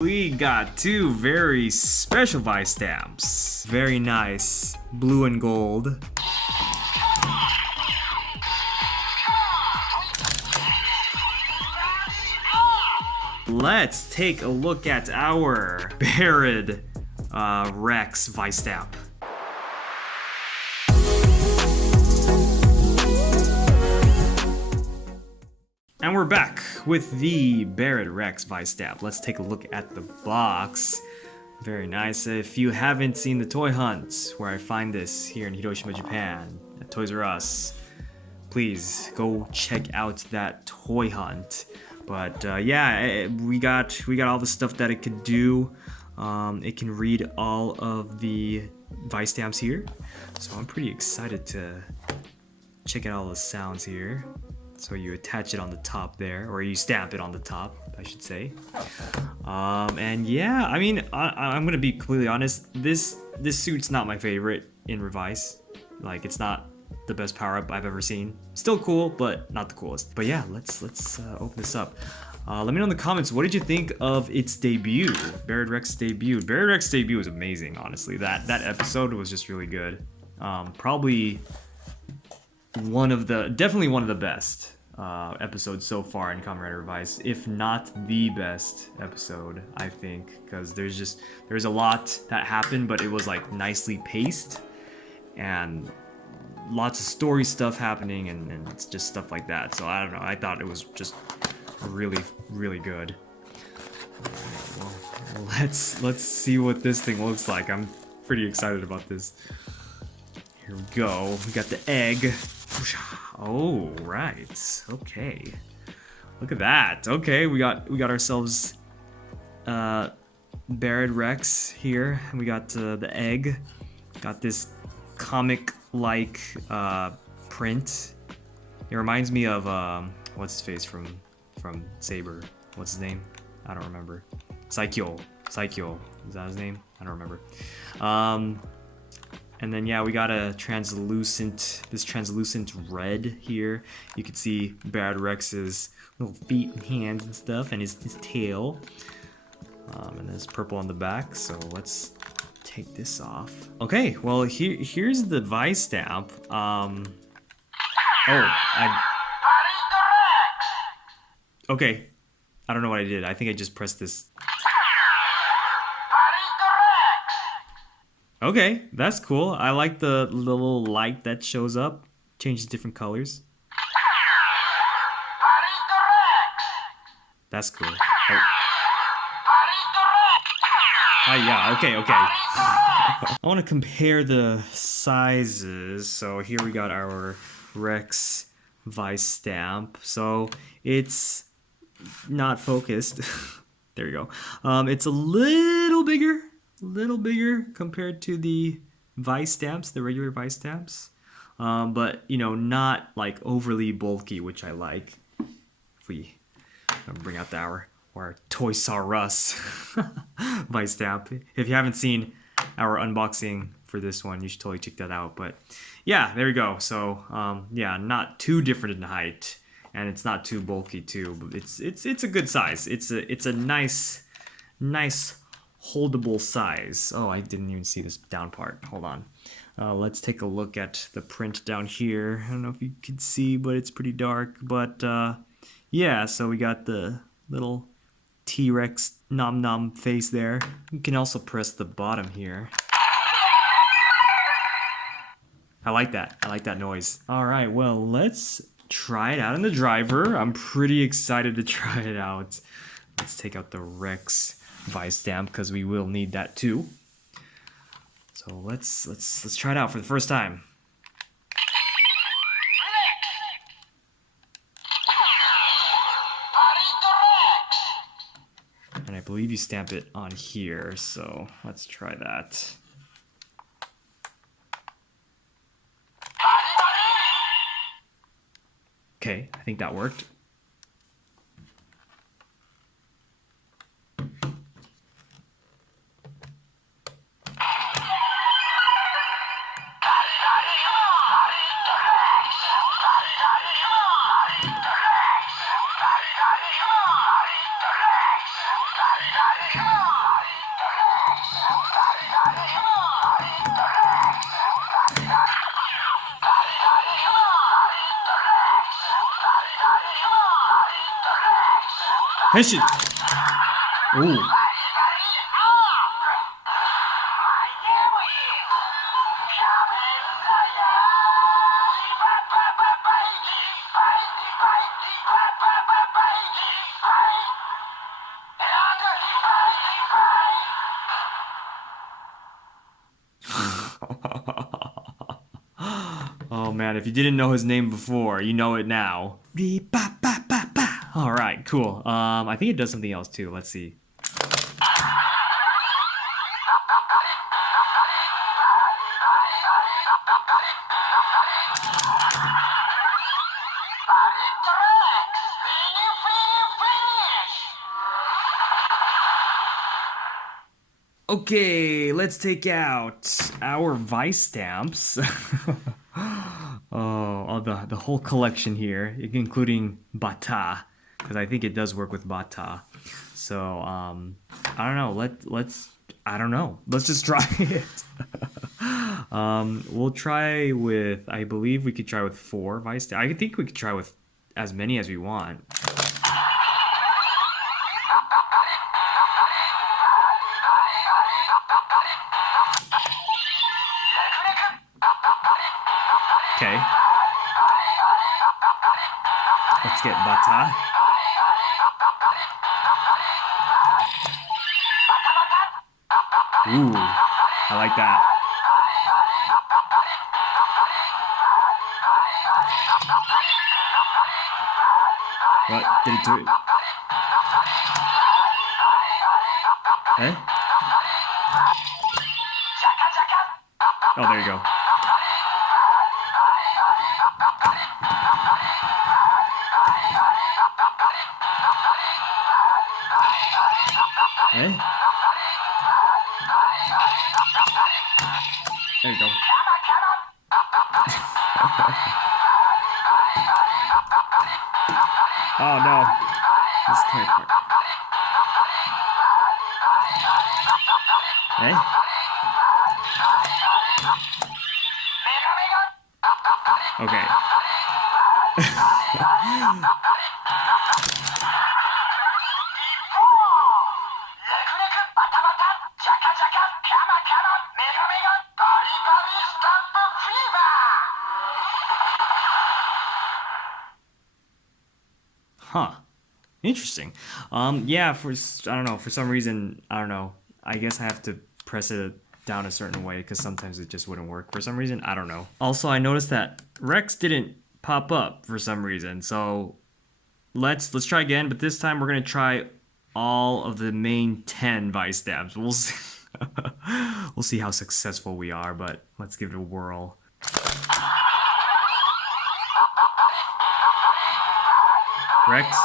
We got two very special Vistamps. Very nice, blue and gold. Let's take a look at our BARID Rex Vistamp. And we're back with the BARID Rex Vistamp. Let's take a look at the box. Very nice. If you haven't seen the Toy Hunt, where I find this here in Hiroshima, Japan, at Toys R Us, please go check out that Toy Hunt. But yeah, we got all the stuff that it could do. It can read all of the Vistamps here, so I'm pretty excited to check out all the sounds here. So you attach it on the top there, or you stamp it on the top, I should say. And yeah, I mean, I'm gonna be completely honest. This suit's not my favorite in Revice. Like, it's not the best power-up I've ever seen. Still cool, but not the coolest. But yeah, let's open this up. Let me know in the comments, what did you think of its debut? BARID Rex debut. BARID Rex debut was amazing, honestly. That episode was just really good. Probably definitely one of the best episodes so far in Kamen Rider Revice, if not the best episode, I think, because there's a lot that happened, but it was like nicely paced and lots of story stuff happening and it's just stuff like that. So I don't know, I thought it was just really good. Alright, well, let's see what this thing looks like. I'm pretty excited about this. Here we go. We got the egg. Oh, right. Okay. Look at that. Okay, we got ourselves BARID Rex here. We got the egg. Got this comic-like print. It reminds me of what's his face from Saber. What's his name? I don't remember. Saikyo. Is that his name? I don't remember. And then yeah, we got this translucent red here. You can see BARID Rex's little feet and hands and stuff, and his tail. And there's purple on the back, so let's take this off. Okay, well here's the Vistamp. Okay, I don't know what I did. I think I just pressed this. Okay, that's cool. I like the little light that shows up. Changes different colors. That's cool. Oh. Yeah, okay. I want to compare the sizes. So here we got our Rex Vistamp. So it's not focused. There you go. It's a little bigger compared to the Vistamps, the regular Vistamps, but you know, not like overly bulky, which I like. If we bring out our Toys R Us Vistamp. If you haven't seen our unboxing for this one, you should totally check that out. But yeah, there we go. So yeah, not too different in height, and it's not too bulky too. But it's a good size. It's a nice holdable size. Oh, I didn't even see this down part. Hold on. Let's take a look at the print down here. I don't know if you can see, but it's pretty dark. But yeah, so we got the little T-Rex nom face there. You can also press the bottom here. I like that noise. All right, well, let's try it out in the driver. I'm pretty excited to try it out. Let's take out the Rex Vistamp because we will need that too. So let's try it out for the first time. And I believe you stamp it on here, so let's try that. Okay, I think that worked. Henshin! Ooh. Oh man, if you didn't know his name before, you know it now. Alright, cool. I think it does something else too. Let's see. Okay, let's take out our Vistamps. Oh, the whole collection here, including Bata, because I think it does work with Bata. So I don't know. Let's I don't know. Let's just try it. We'll try with. I believe we could try with 4 Vistamps. I think we could try with as many as we want. Okay. Let's get Bata. Ooh, I like that. What? Did it do it? Eh? Oh, there you go. Eh? There you go. Oh no. This toy part. Eh? Okay. Huh. Interesting. Yeah, I don't know, for some reason, I don't know. I guess I have to press it down a certain way because sometimes it just wouldn't work for some reason. I don't know. Also, I noticed that Rex didn't pop up for some reason. So let's try again, but this time we're gonna try all of the main 10 Vistamps. We'll see. We'll see how successful we are, but let's give it a whirl. Rex.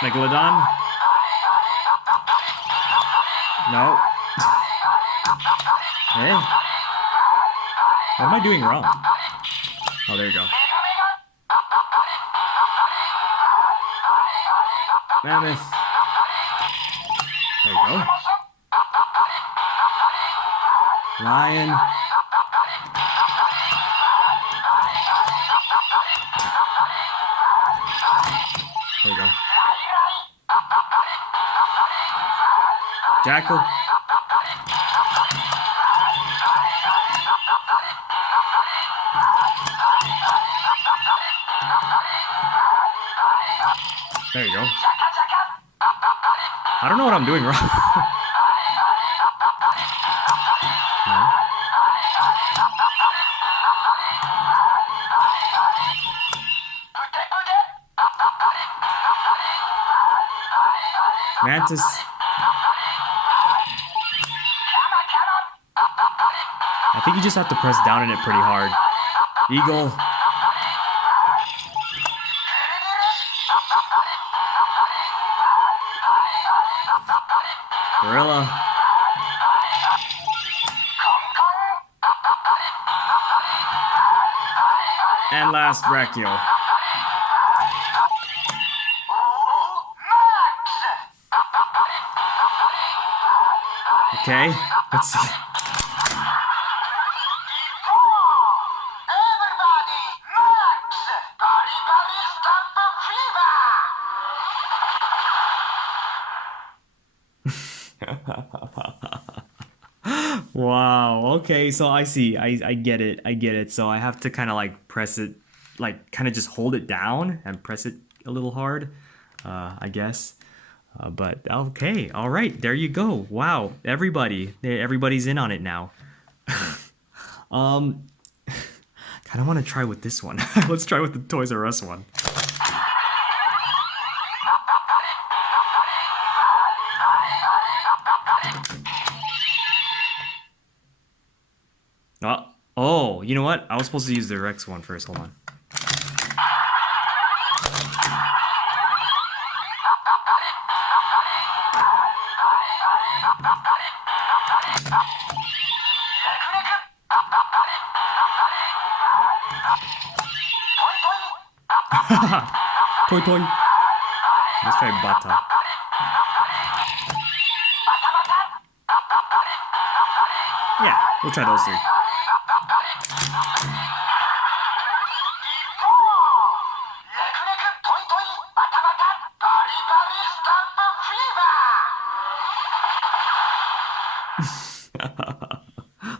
Megalodon. No. Hey. What am I doing wrong? Oh, there you go. Mammoth. There you go. Lion. There you go. Jackal. There you go. I don't know what I'm doing wrong. No. Mantis. I think you just have to press down on it pretty hard. Eagle. Gorilla. And last, Brachial. Okay, let's see. Wow. Okay. So I see. I get it. I get it. So I have to kind of like press it, like kind of just hold it down and press it a little hard. I guess. But okay. All right. There you go. Wow. Everybody's in on it now. Um, kind of want to try with this one. Let's try with the Toys R Us one. Oh, you know what? I was supposed to use the Rex one first. Hold on. Toy toy. Let's try Bata. Yeah, we'll try those three.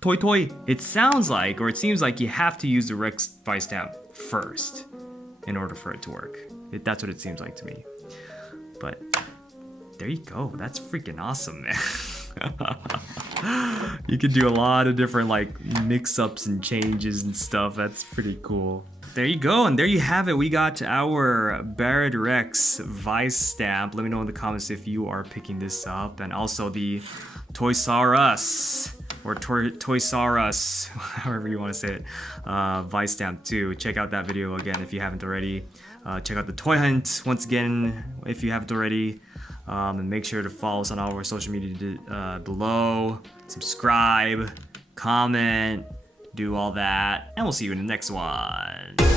Toy toy. It sounds like, or it seems like you have to use the Rex Vistamp first in order for it to work. That's what it seems like to me. But there you go. That's freaking awesome, man. You can do a lot of different like mix-ups and changes and stuff. That's pretty cool. There you go, and there you have it. We got our BARID Rex Vistamp. Let me know in the comments if you are picking this up, and also the Toys R Us or Toys R Us, however you want to say it, Vistamp too. Check out that video again if you haven't already. Check out the toy hunt once again if you haven't already. And make sure to follow us on all of our social media below. Subscribe, comment, do all that, and we'll see you in the next one.